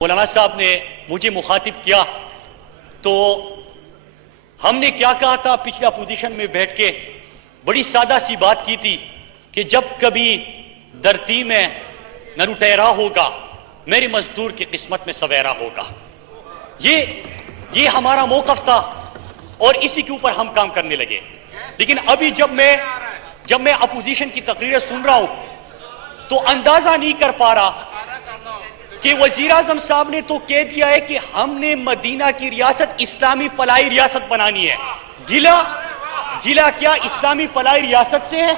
मौलाना साहब ने मुझे मुखातिब किया तो हमने क्या कहा था, पिछले अपोजिशन में बैठ के बड़ी सादा सी बात की थी कि जब कभी धरती में न रुटेरा होगा, मेरे मजदूर की किस्मत में सवेरा होगा। ये हमारा मौकफ था और इसी के ऊपर हम काम करने लगे। लेकिन अभी जब मैं अपोजिशन की तकरीरें सुन रहा हूं तो अंदाजा नहीं कर पा रहा कि वजीर आजम साहब ने तो कह दिया है कि हमने मदीना की रियासत इस्लामी फलाई रियासत बनानी है। गिला क्या इस्लामी फलाई रियासत से है?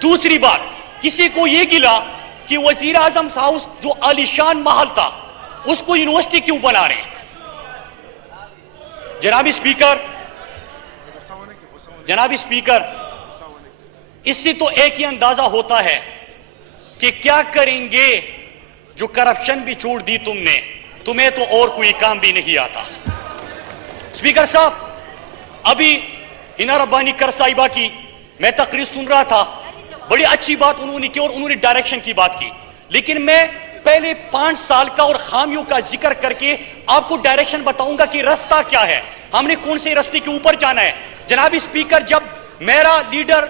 दूसरी बात, किसी को यह गिला कि वजीर आजम साहब जो आलिशान महल था उसको यूनिवर्सिटी क्यों बना रहे हैं? जनाब स्पीकर, इससे तो एक ही अंदाजा होता है कि क्या करेंगे जो करप्शन भी छोड़ दी तुमने, तुम्हें तो और कोई काम भी नहीं आता। स्पीकर साहब, अभी हिना रब्बानी कर साहिबा की मैं तकरीर सुन रहा था, बड़ी अच्छी बात उन्होंने की और उन्होंने डायरेक्शन की बात की। लेकिन मैं पहले 5 साल का और खामियों का जिक्र करके आपको डायरेक्शन बताऊंगा कि रास्ता क्या है, हमने कौन से रास्ते के ऊपर जाना है। जनाब स्पीकर, जब मेरा लीडर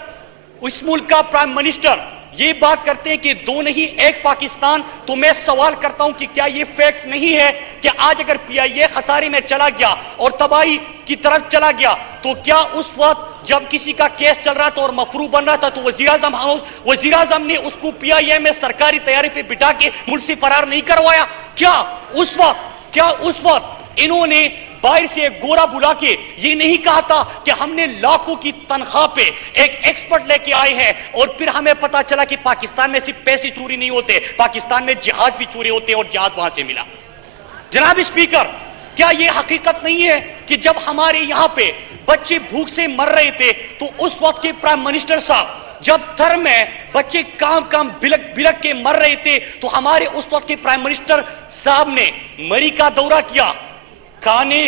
इस मुल्क का प्राइम मिनिस्टर ये बात करते हैं कि दो नहीं एक पाकिस्तान, तो मैं सवाल करता हूं कि क्या ये फैक्ट नहीं है कि आज अगर पीआईए खसारे में चला गया और तबाही की तरफ चला गया तो क्या उस वक्त जब किसी का केस चल रहा था और मफरू बन रहा था तो वजीर आजम ने उसको पीआईए में सरकारी तैयारी पे बिठा के मुल्क से फरार नहीं करवाया? क्या उस वक्त इन्होंने बाहर से एक गोरा बुला के ये नहीं कहा था कि हमने लाखों की तनख्वाह पे एक एक्सपर्ट लेके आए हैं और फिर हमें पता चला कि पाकिस्तान में सिर्फ पैसे चोरी नहीं होते, पाकिस्तान में जिहाद भी चोरी होते और जिहाद वहां से मिला। जनाब स्पीकर, क्या यह हकीकत नहीं है कि जब हमारे यहां पे बच्चे भूख से मर रहे थे तो उस वक्त के प्राइम मिनिस्टर साहब, जब थर में बच्चे काम बिलक के मर रहे थे तो हमारे उस वक्त के प्राइम मिनिस्टर साहब ने मरी का दौरा किया, खाने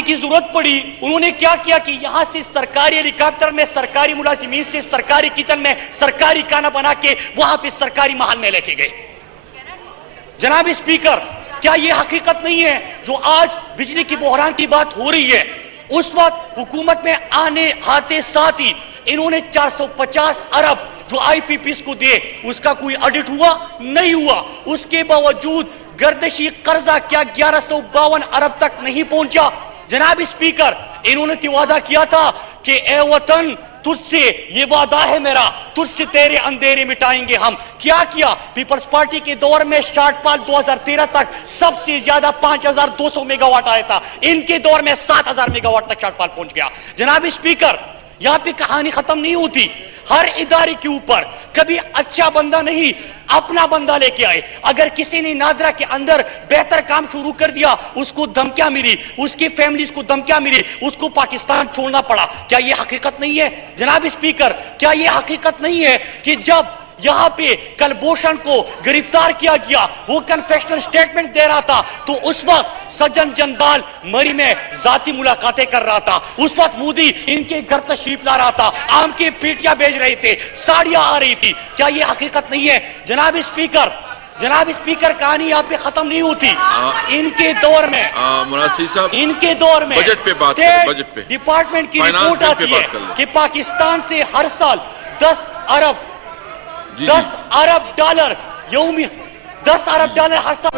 की जरूरत पड़ी, उन्होंने क्या किया कि यहां से सरकारी हेलीकॉप्टर में सरकारी मुलाजिमीन से सरकारी किचन में सरकारी खाना बना के वहां पे सरकारी महल में लेके गए। जनाब स्पीकर, क्या यह हकीकत नहीं है जो आज बिजली की बहरान की बात हो रही है, उस वक्त हुकूमत में आते साथ ही इन्होंने 450 अरब जो आईपीपीएस को दिए उसका कोई ऑडिट हुआ? नहीं हुआ। उसके बावजूद गर्दिशी कर्जा क्या 1152 अरब तक नहीं पहुंचा? जनाब स्पीकर, इन्होंने तो वादा किया था कि ए वतन तुझसे ये वादा है मेरा, तुझसे तेरे अंधेरे मिटाएंगे हम। क्या किया? पीपल्स पार्टी के दौर में शार्टफॉल 2013 तक सबसे ज्यादा 5200 मेगावाट आया था, इनके दौर में 7000 मेगावाट तक शार्टफॉल पहुंच गया। जनाब स्पीकर, यहां पे कहानी खत्म नहीं होती। हर इदारे के ऊपर कभी अच्छा बंदा नहीं अपना बंदा लेके आए। अगर किसी ने नादरा के अंदर बेहतर काम शुरू कर दिया, उसको धमकियां मिली, उसकी फैमिली को धमकियां मिली, उसको पाकिस्तान छोड़ना पड़ा। क्या यह हकीकत नहीं है? जनाब स्पीकर, क्या यह हकीकत नहीं है कि जब यहां पे कलभूषण को गिरफ्तार किया गया, वो कन्फेशनल स्टेटमेंट दे रहा था तो उस वक्त सज्जन जंदाल मरी में जाती मुलाकातें कर रहा था, उस वक्त मोदी इनके घर तशरीफ ला रहा था, आम की पेटियां बेच रहे थे, साड़ियां आ रही थी। क्या यह हकीकत नहीं है? जनाब स्पीकर, कहानी यहाँ पे खत्म नहीं होती। इनके दौर में बजट पे बात करें, बजट पे डिपार्टमेंट की रिपोर्ट आती है कि पाकिस्तान से हर साल 10 अरब डॉलर हर साल